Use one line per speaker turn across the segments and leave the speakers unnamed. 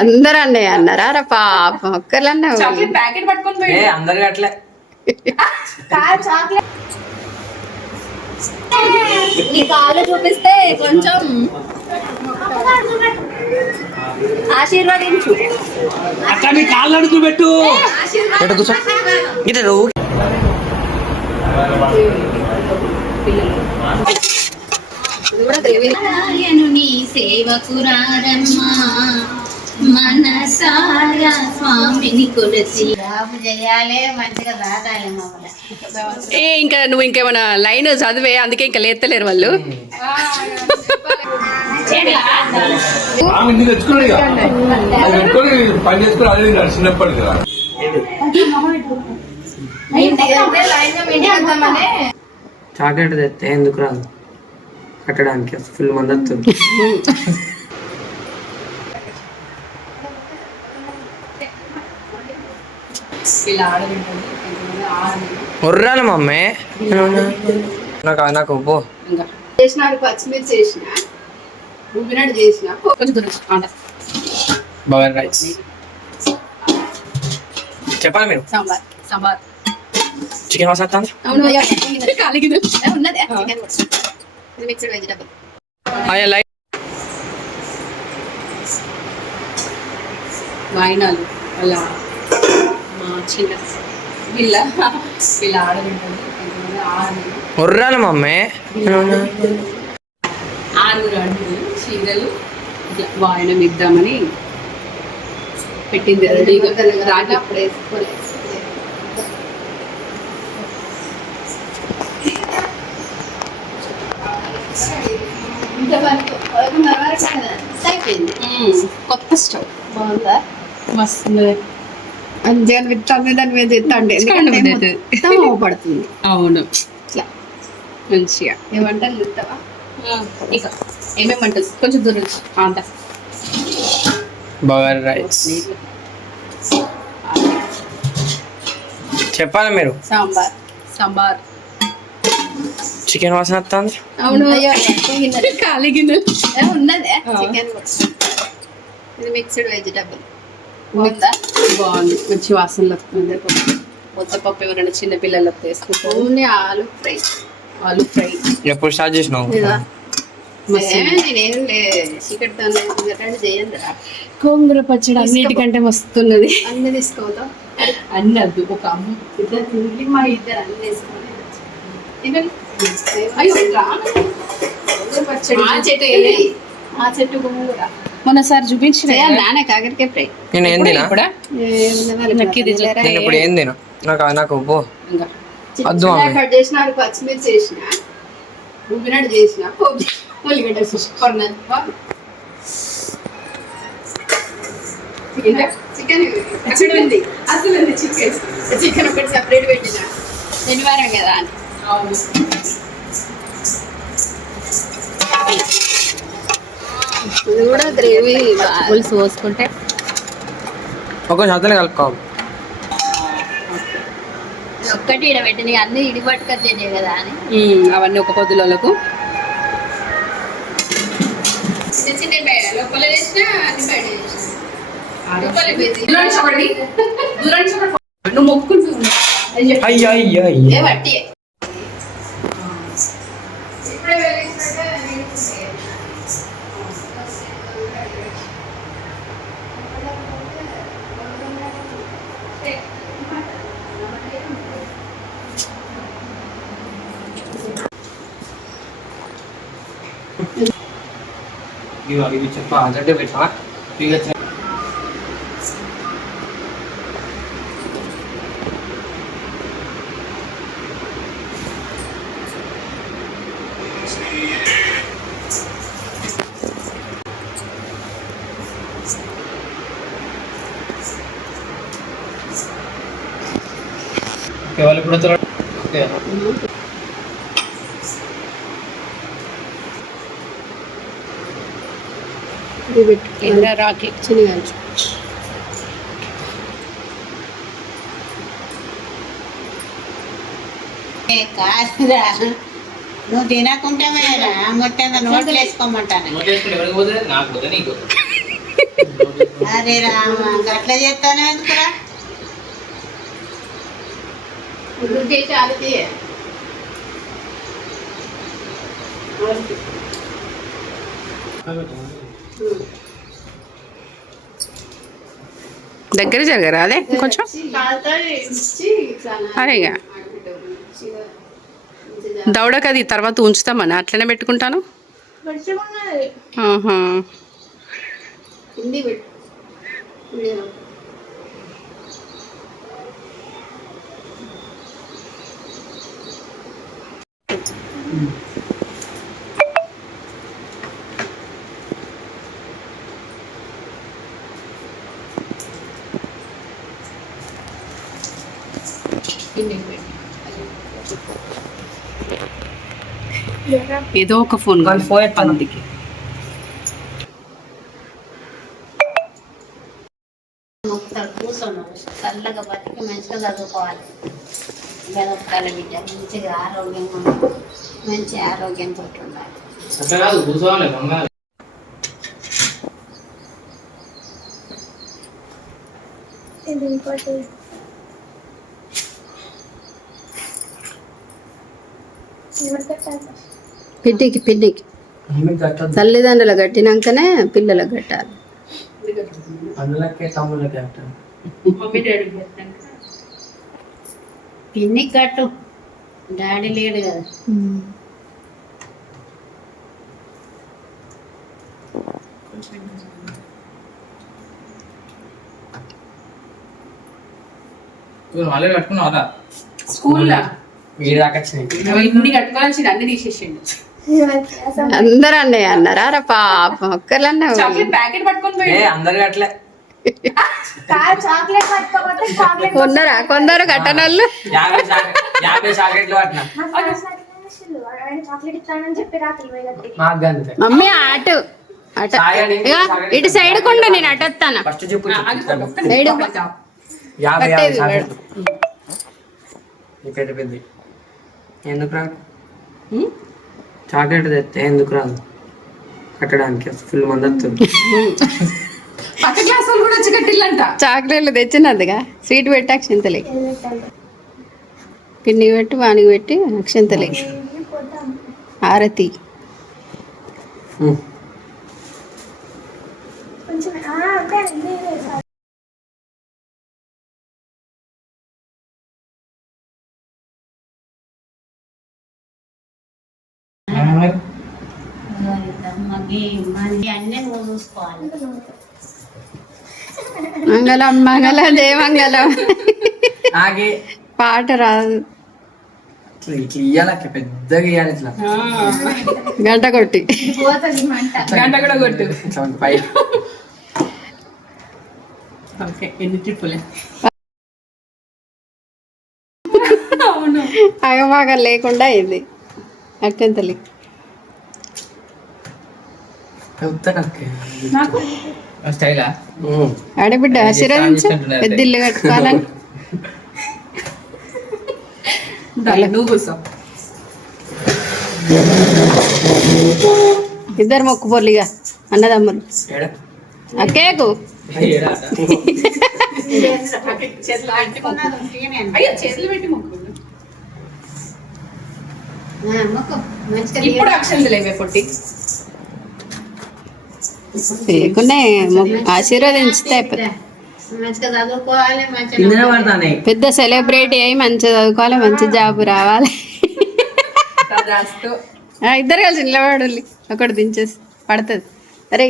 అందరూ అన్నయ్య అన్నారా? రా పాపం ఒక్కర్లన్నా
చాక్లెట్ ప్యాకెట్ పట్టుకొని
అట్లే.
నీ కాళ్ళు చూపిస్తే కొంచెం ఆశీర్వదించు.
అట్లా మీ కాళ్ళు అడుగు పెట్టు.
ఎటు కూర్చో. ఇటు నువ్వు
నీ సేవకురారమ్మా. మనసారా స్వామిని కొలసి
జాబు చేయాలి మంచిగా దాటాలి మమ్మల్ని
ఏ ఇంకా నువ్వు ఇంకేమైనా లైన్ చదివే అందుకే ఇంకా లేస్తలేరు వాళ్ళు.
పని
చాక్లెట్ తెస్తే ఎందుకు రాదు కట్టడానికి ఫుల్ మంది ఉర్రాలి మమ్మీ. నాకు నాకు పో
చేసిన పచ్చిమిర్చి చేసిన కొంచెం
బగర్ రైస్. చెప్పాలి మీరు?
సాంబార్ సాంబార్.
చికెన్ మసాలా
అవును కాలికి ఉన్నది. ఇది మిక్స్డ్ వెజిటబుల్ వాయినాలు మా చిన్న వీళ్ళ వీళ్ళ ఆడబిడ్డలు
మమ్మీ.
ఆరుగురు అడుగులు చీరలు వాయనం ఇద్దామని పెట్టింది. రాగి అప్పుడు కొత్త స్టవ్.
బాగుందా?
మస్తు మంచిగా విత్తాన్ని దాని మీద ఎత్తండి. ఎందుకంటే పడుతుంది అవును. ఇట్లా. మంచిగా. ఏ వంటలు చూస్తావా? ఇక ఏమేమి వంటలు? కొంచెం దూరం అంట
బగర్ రైస్. చెప్పాలి మీరు?
సాంబార్. సాంబార్.
చికెన్ వాసన వస్తుంది?
అవును. ఖాళీ గిన్నెలు.
ఉన్నది. చికెన్. ఇది మిక్స్డ్ వెజిటబుల్. బాగుందా?
బాగుంది. మంచి వాసనలు వస్తుంది ముద్దపప్పు ఎవరైనా చిన్న పిల్లలకు
ఓన్లీ ఆలు ఫ్రై.
ఆలు ఫ్రై.
ఎప్పుడు స్టార్ట్ చేసినావు?
నేనేం చేయండి
గోంగూర పచ్చడి అన్నిటికంటే మస్తున్నది.
అన్ని తీసుకోవద్దాం?
అన్ని అద్దు ఒక అమ్మ
ఇద్దరు తిండి మా ఇద్దరు అన్ని తీసుకొని
ఇవ్వండి. అయ్యో రాను. గోంగూర పచ్చడి.
ఆ చెట్టు? ఆ చెట్టు గోంగూర
మొన్నసారి చూపించిన
నానే కాకరకాయ ఫ్రై.
నేను ఏం తినా?
ఇప్పుడా? నాకు ఇది చెప్తే
నేను ఇప్పుడు ఏం తినా? నాకు నాకు పో.
ఇంకా.
వద్దు మమ్మీ
కట్ చేసిన అవి పచ్చిమిర్చి చేసిన రుబ్బినట్టు చేసిన ఉల్లిగడ్డ చికెన్ అసలు ఉంది. అసలు ఉంది చికెన్ చికెన్ ఒకటి సపరేట్ పెట్టిన. శనివారం కదా అని.
అవును.
ఇది కూడా గ్రేవీ
పులుసు పోసుకుంటే.
ఒక శాతం కలుపుకోవాలి.
ఒక్కటి ఇడ పెట్టిన అన్ని ఇడి పట్టుకొచ్చేదే కదా అని.
అవన్నీ ఒక పొద్దులకు
చిన్న బే- లోపల చేసిన అన్ని బయట చేసిన లోపల వేసి
దూరాన్ని చూడండి. దూరాన్ని చూడండి. నువ్వు మొక్కుంటూ ఉన్నావు. అని చెప్పి.
అయ్యో అయ్యో అయ్యో
ఏ వట్టి
ఇవి ఇవి చెప్ప అదంటే పెట్టా ఇవి
వాళ్ళు ఇప్పుడు వచ్చారు
కింద రాకి.
చిన్నగా
కాదురా. నువ్వు తినకుంటే మేరా మొత్తం నోట్లు వేసుకోమంటాను. అరే రామ గట్ల చేస్తాను ఎందుకురా?
చేసి
దగ్గర జరగరా అదే? కొంచెం?
కాలుతో
అరే దౌడకు అది తర్వాత ఉంచుతామని అట్లనే పెట్టుకుంటాను?
మంచిగా ఉన్నది
ఆహా.
హిందీ పెట్టు వీడియో. హిందీ పెట్టు.
ఏదో ఒక ఫోన్ కావాలి. పందికి
చల్లగా బతికి మంచిగా చదువుకోవాలి. చదువుకోవాలి బిడ్డ. మంచిగా ఆరోగ్యంగా ఉండాలి. మంచి ఆరోగ్యంతో ఉండాలి.
అట్లా కాదు
పిన్నికి పిన్నికి తల్లిదండ్రులు కట్టినాకనే పిల్లలకు కట్టాలి.
పిన్ని కట్టు. డాడీ లేడు కదా.
నువ్వు మళ్ళీ కట్టుకున్నావా
స్కూల్లో? ఇన్ని కట్టుకోవాల్సి అన్ని తీసేసిండు.
అందరూ అన్నయ్య అన్నారా? రా పాపం ఒక్కరన్నా
చాక్లెట్ ప్యాకెట్ పట్టుకొని
ఏ
పోయి
అందరు అట్లే
ఉన్నారా కొందరు కట్టనోళ్ళు. మమ్మీ అటు అటు. ఇటు సైడ్ కొండ నేను అటు వస్తాను.
ఫస్ట్ చెప్పు
సైడ్
పెద్ద పెద్ద. ఎందుకు రా చాక్లెట్ తెస్తే ఎందుకు రాదు? కట్టడానికి ఫుల్ మంది వస్తుంది
పక్క క్లాస్ వాళ్ళు కూడా వచ్చి కట్టిల్లంట.
చాక్లెట్లు తెచ్చినదిగా? స్వీట్ పెట్టి అక్షంతలే. పిండి పెట్టి వానికి పెట్టి అక్షంతలే. ఆరతి
ఉమ్.
అన్నీ నువ్వు చూసుకోవాలి
మంగళం మంగళం జయ మంగళం. పాట రాదు.
ఇట్లా ఇట్లా ఇయ్యాలక్క పెద్దగా ఇయ్యాలి ఇట్లా.
గంట కొట్టి.
గంట కూడా కొట్టు.
ఇట్లా పై
ఓకే ఎన్ని ట్రిప్పులే?
అగమాగం లేకుండా అయింది. అక్షంతలి ఆడబిడ్డ ఆశీర్వదించు. పెద్ద ఇల్లు కట్టుకోవాలని ఇద్దరు మొక్కుపోర్లిగా అన్నదమ్ములు.
ఏడ?
ఆ కేకు
ఏడా?
ఆశీర్వదించితే పెద్ద సెలబ్రిటీ అయి మంచిగా చదువుకోవాలి మంచి జాబ్ రావాలి. ఇద్దరు కలిసి నిలబడు ఒకటి దించేసి పడుతుంది. అరే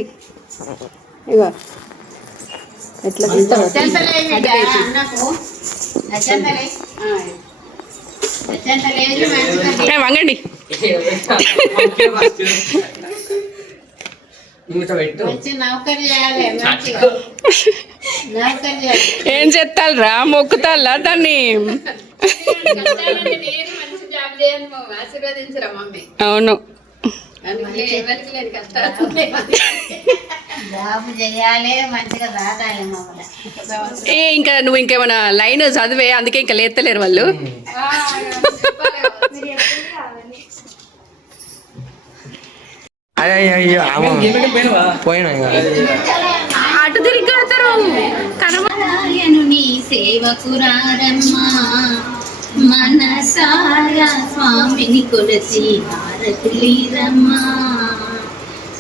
ఇగో. ఎట్లా దించావు ఏం చెత్తాలు రా మొక్కుతాలా దాన్ని అవును. ఇంకా నువ్వు ఇంకేమైనా లైన్ చదివే అందుకే ఇంకా లేస్తలేరు వాళ్ళు.
అయ్యో అయ్యో పోయినా
అటు తిరిగి కడతారు. కనవ
నారాయణుని సేవకురారమ్మా మనసారా స్వామిని కొలచి హారతులీరమ్మా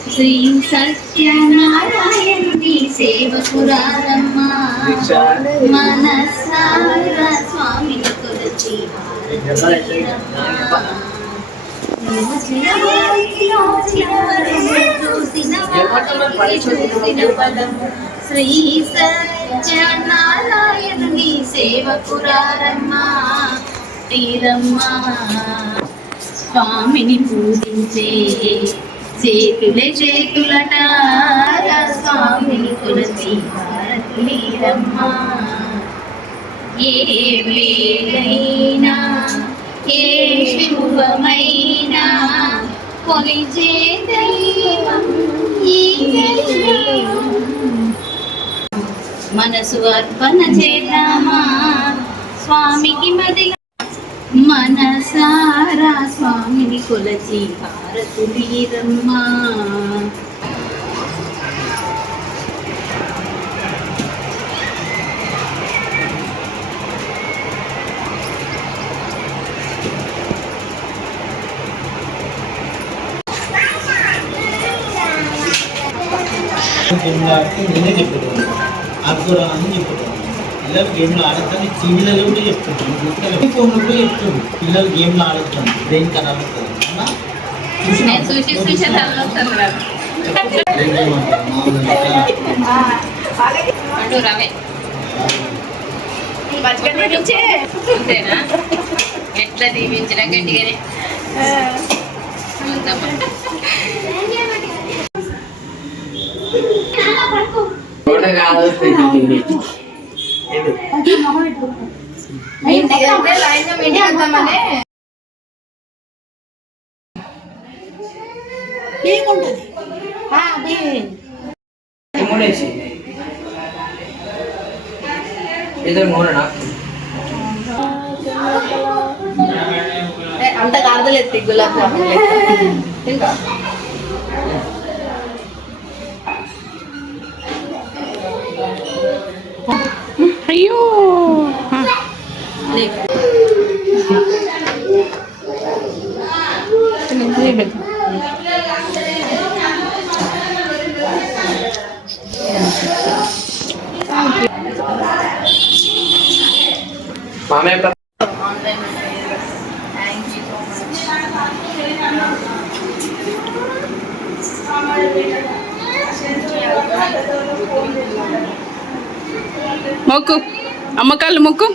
శ్రీ సత్యనారాయణుని సేవకురారమ్మా మనసారా స్వామిని కొలచి హారతులీరమ్మా చూసిన వారికి చూసిన వారికి చూసిన పదము శ్రీ సత్యనారాయణుని సేవకురారమ్మా తీరమ్మా స్వామిని పూజించే చేతులే చేతులట స్వామిని కొలచి తీరమ్మా ఏ వేలైనా ఏ శుభమైనా కొలిచే దైవం ఈ మనసు అర్పణ చేద్దామా? స్వామికి మది మనసారా స్వామిని కొలచి భారతులీరమ్మా
ఆడితే నేనే చెప్పేటోడు ఆడుకోరా అని చెప్పేటోడు పిల్లలు గేమ్లో ఆడతాను టీవీలలో కూడా చెప్తుంటాను ఫోన్లో కూడా చెప్తుంది. పిల్లలు గేమ్లో ఆడతాను బ్రెయిన్ అవుతుంది అవునా? చూసినావా?
నేను చూద్దామా.
ఫోటో కాదు
ఇంటికంటే లైన్ గా మీటింగ్ వద్దామని
మూడేసి ఇద్దరు మూడనా
అంత కాదలేదు గులాబ్ జామున్ ఇంకా
మామయ్య ప్ర-
మొక్కు. అమ్మకాళ్ళు మొక్కు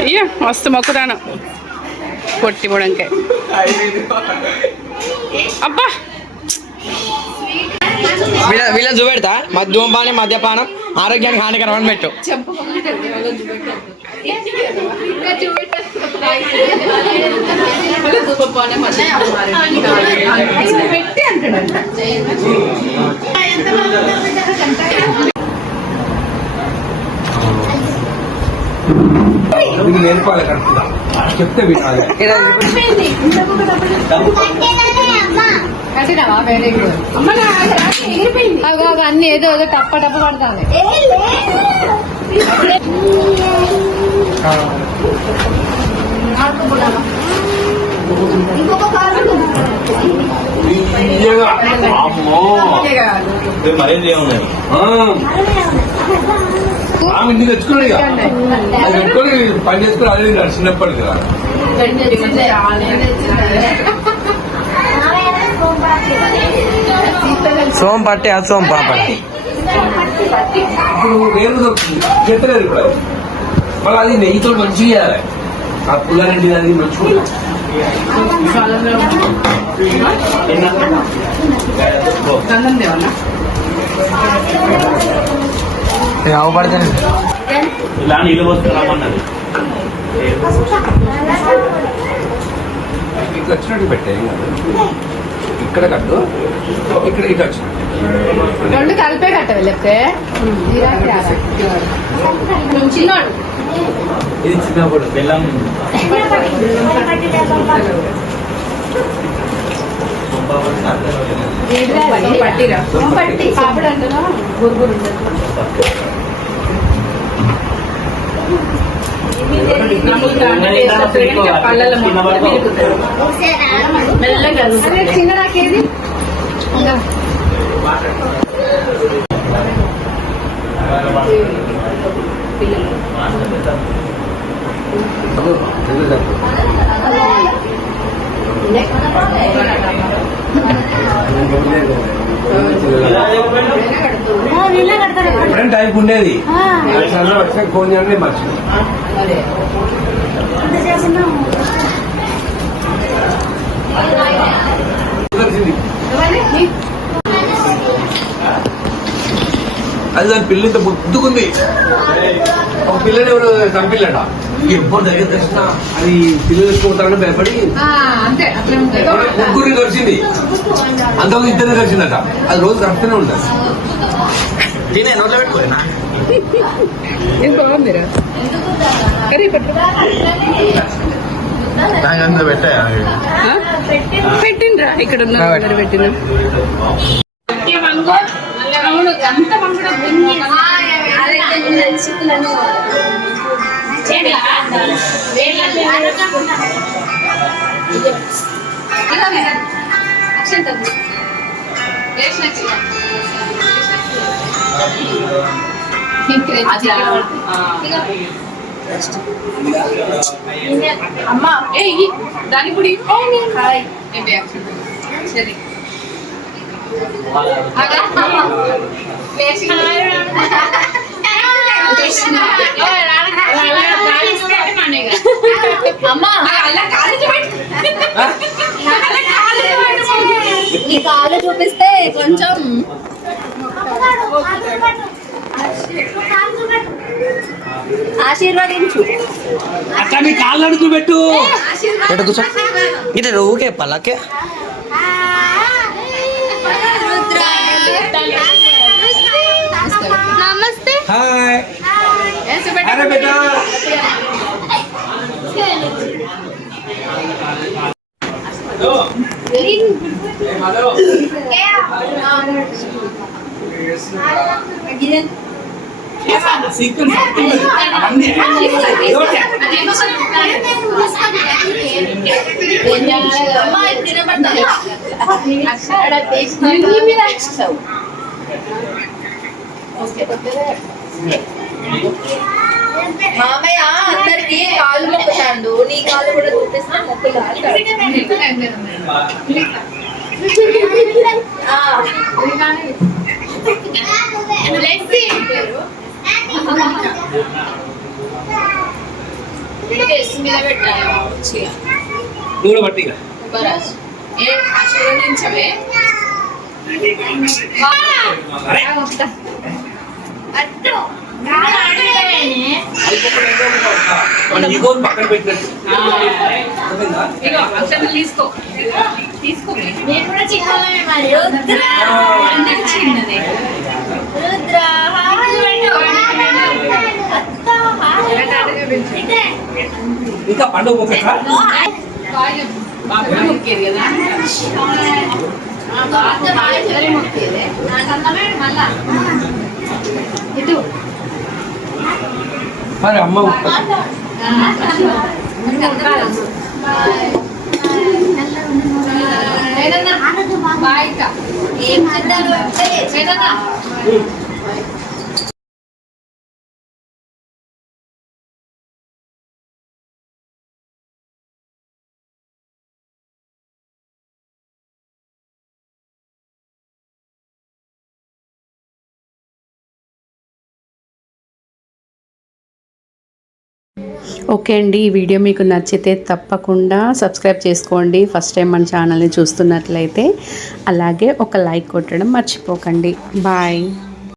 అయ్యో మస్తు మొక్కుతాను పొట్టి పొడంకాయ అబ్బా!
వీళ్ళ వీళ్ళ చూపెడతా. మధ్య ధూమపానం మద్యపానం ఆరోగ్యానికి హానికరం అని పెట్టు.
పెట్టి అంటాడు
ఇది నేర్పాలి కరెక్ట్గా చెప్తే వినాలి
అన్ని ఏదో ఏదో టప్ప టప్ప పడతాను
తీయగా. అమ్మో ఆమె ఇంటికి తెచ్చుకోండి ఇక అది పెట్టుకొని పని చేసుకుని అదే తింటారు కదా రా.
సోం పట్టి అది సోం
ఇప్పుడు వేరు దొరుకుతుంది చెత్తలేదు ఇప్పుడు అది మళ్ళీ అది నెయ్యితో మంచిగా చేయాలి ఆ పుల్లారెడ్డి అది మంచిగా
అవపడతాను
ఇలా నీళ్ళు పోసుకుని రమ్మన్నది
ఇక్కడ వచ్చినట్టు పెట్టే ఇక్కడ కట్టు ఇక్కడ ఇటు వచ్చి
రెండు కలిపే కట్టవి లేకపోతే చిన్నోడు
ఇది చిన్నప్పుడు
బెల్లం
పట్టిరా పట్టి పాపడు అంటున్నా గురుగురు చిన్నదాకేది
ఎప్పుడైనా టైం ఉండేది. చాలా వచ్చాక ఫోన్ చేయాలని మర్చిపోయి. అది దాని పిల్ల ఇంత ముద్దుకుంది ఒక పిల్లని ఎవరు చంపిల్లట. ఎప్పుడు దగ్గర తెచ్చిన అది పిల్లలు ఎక్కువ భయపడి
అంతే అట్లా ఉంటుంది.
ముగ్గురిని కలిసింది. అంతకుముందు ఇద్దరిని కలిసిందట. అది రోజు కరెక్ట్గానే ఉంటుంది. తినే నోట్లో పెట్టుకోలేనా?
ఏం బాగుందిరా? పెట్టిండ్రా ఇక్కడ ఉన్న అందరు పెట్టిన. అమ్మా ఏ దాని పొడి హాయ్ సరే.
అమ్మా. ఈ కాళ్ళు చూపిస్తే కొంచెం ఆశీర్వదించు
అట్లా మీ కాళ్ళు అడుగు పెట్టు
ఇక్కడ కూర్చో ఇటు ఊకే పల్లకే
నమస్తే
హాయ్ అరే బేటా
మామయ్య అందరికి కాళ్ళు మొక్కుతాడు నీ కాళ్ళు కూడా చూపిస్తే మొక్కులు మీద ఉపరాజు ఏ ఆశీర్వదించవే
పక్కన పెట్టినట్టు.
అక్షతలు తీసుకో. తీసుకో.
నేను కూడా
చిన్నదే.
ఇంకా పండుగ
ఇటు
మరి అమ్మ
ఏం చిన్నాలు
ఓకే అండి ఈ వీడియో మీకు నచ్చితే తప్పకుండా సబ్స్క్రైబ్ చేసుకోండి. ఫస్ట్ టైం మన ఛానల్ని చూస్తున్నట్లయితే అలాగే ఒక లైక్ కొట్టడం మర్చిపోకండి. బాయ్.